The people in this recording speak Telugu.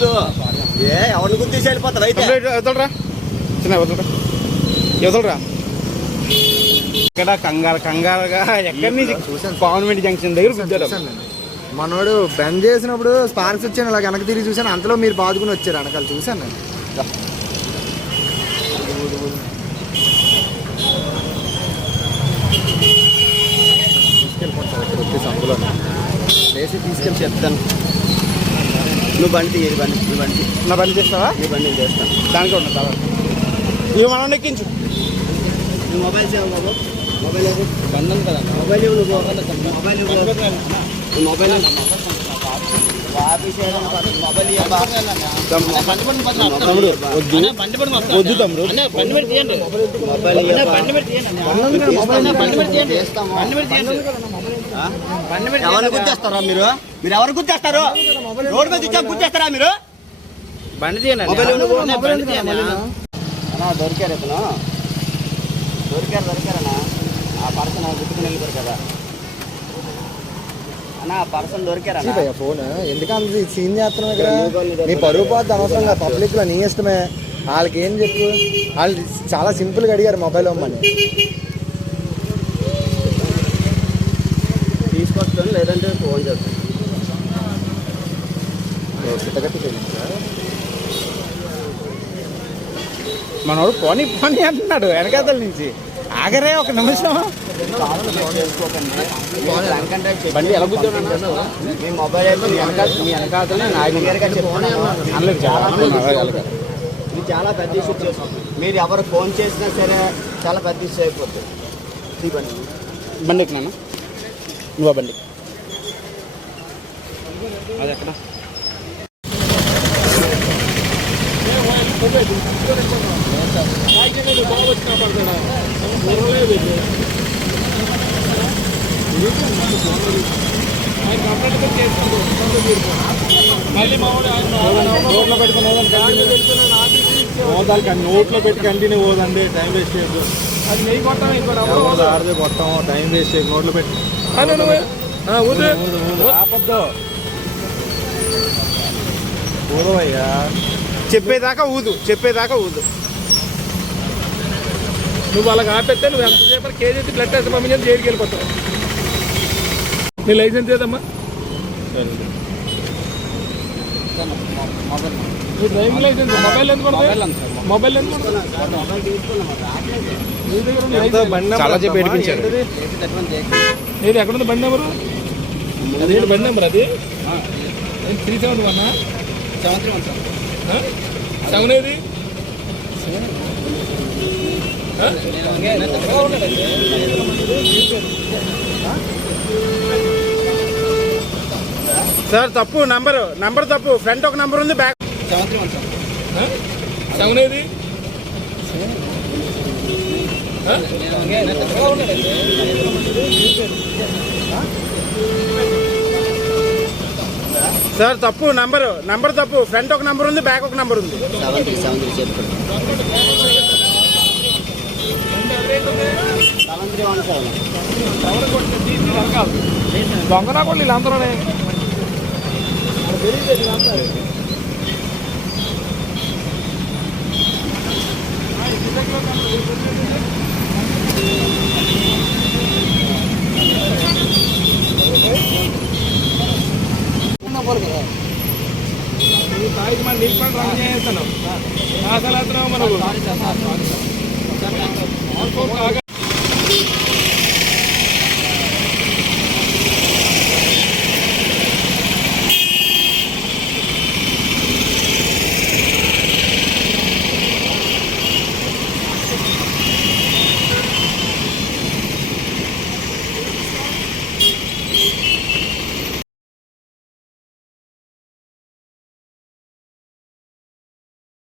ముందు ఎవరిని గుర్తించి వెళ్ళిపోతావు అయితే వదలరా చిన్న వదలరా ఇక్కడ కంగారుగా ఎక్కడి నుంచి గవర్నమెంట్ జంక్షన్ దగ్గర కూర్చోరు. మనోడు బెండ్ చేసినప్పుడు స్పార్క్స్ వచ్చాను, అలా వెనక్కి తిరిగి చూసాను, అంతలో మీరు బాదుకుని వచ్చారు వెనకాల చూసాను నేను. సందులో వేసి తీసుకెళ్ళి చెప్తాను. నువ్వు బండి తీయదు, బండి నా బండి చేస్తావా? నీ బండి నేను చేస్తాను. దానికి ఉండదు ఇవి మనం ఎక్కించు. నువ్వు మొబైల్ సేవ బాబు, మొబైల్ బండి ఉంది కదా, మొబైల్ ఇవ్వు. నువ్వు మొబైల్ మొబైల్ వద్దు తమ్ముడు, ఎవరిని గుర్తిస్తారా మీరు? మీరు ఎవరు గుర్తిస్తారు? రోడ్డు మీద ఇచ్చా గుర్తిస్తారా మీరు? బండి తీయండి. దొరికారు ఇతను, దొరికారన్నా. ఆ పర్సన్ గుర్తుకుని వెళ్ళిపోరు కదా అన్న, ఆ పర్సన్ దొరికారా? ఫోన్ ఎందుకంత సీన్ చేస్తున్నావు ఇక్కడ? నీ పరుగు పోద్ది అనవసరంగా పబ్లిక్ లో. నీ ఇష్టమే, వాళ్ళకి ఏం చెప్పు. వాళ్ళు చాలా సింపుల్ గా అడిగారు మొబైల్ ఇవ్వమని. తీసుకొస్తాను, లేదంటే ఫోన్ చేస్తాను. మనోడు పోనీ పోనీ అంటున్నాడు వెనకాతల నుంచి. ఆగరే ఒక నిమిషం. బండి ఎలా కూర్చోన్నా? మీ మొబైల్ అయితే మీ వెనకాతలే ఇది చాలా పెద్ద ఇష్యూ చేస్తాం. మీరు ఎవరు ఫోన్ చేసినా సరే చాలా పెద్ద ఇష్యూ అయిపోతుంది. ఈ బండి ఎక్కనా? నువ్వు బండి అది ఎక్కడ? నోట్లో పెట్టి కంటిన్యూ పోదండి, టైం వేస్ట్ చేయద్దు. ఆడదే కొట్టాము, టైం వేస్ట్ చేయదు. నోట్లో పెట్టి ఆపద్దు. ఊదవయ్యా, చెప్పేదాకా ఊదు, చెప్పేదాకా ఊదు. నువ్వు వాళ్ళకి ఆపెత్తే నువ్వు ఎంతసేపు కేజీ బ్లడ్ టెస్ట్ పంపించి జైలుకి వెళ్ళిపోతావు. నీ లైసెన్స్ ఏదమ్మా? నీ డ్రైవింగ్ లైసెన్స్. మొబైల్ ఎందుకు పడుతుంది? మొబైల్ ఎందుకు చాలా చెప్పి ఏడిపించారు. నేను ఎక్కడుంది బండి నెంబరు? అదేంటి బండి నెంబర్? అది 371 7 ఏది? సార్ తప్పు, నంబర్ తప్పు. ఫ్రంట్ ఒక నంబర్ ఉంది, బ్యాక్ 7 ఏది? సార్ తప్పు, నంబర్ తప్పు. ఫ్రంట్ ఒక నంబర్ ఉంది, బ్యాక్ ఒక నంబర్ ఉంది. 73 చెప్పండి. 7317 దొంగనా కూడా వీళ్ళందరూనే. తాగి మన నీకు కూడా రంగు చేస్తాను. అసలు మనకు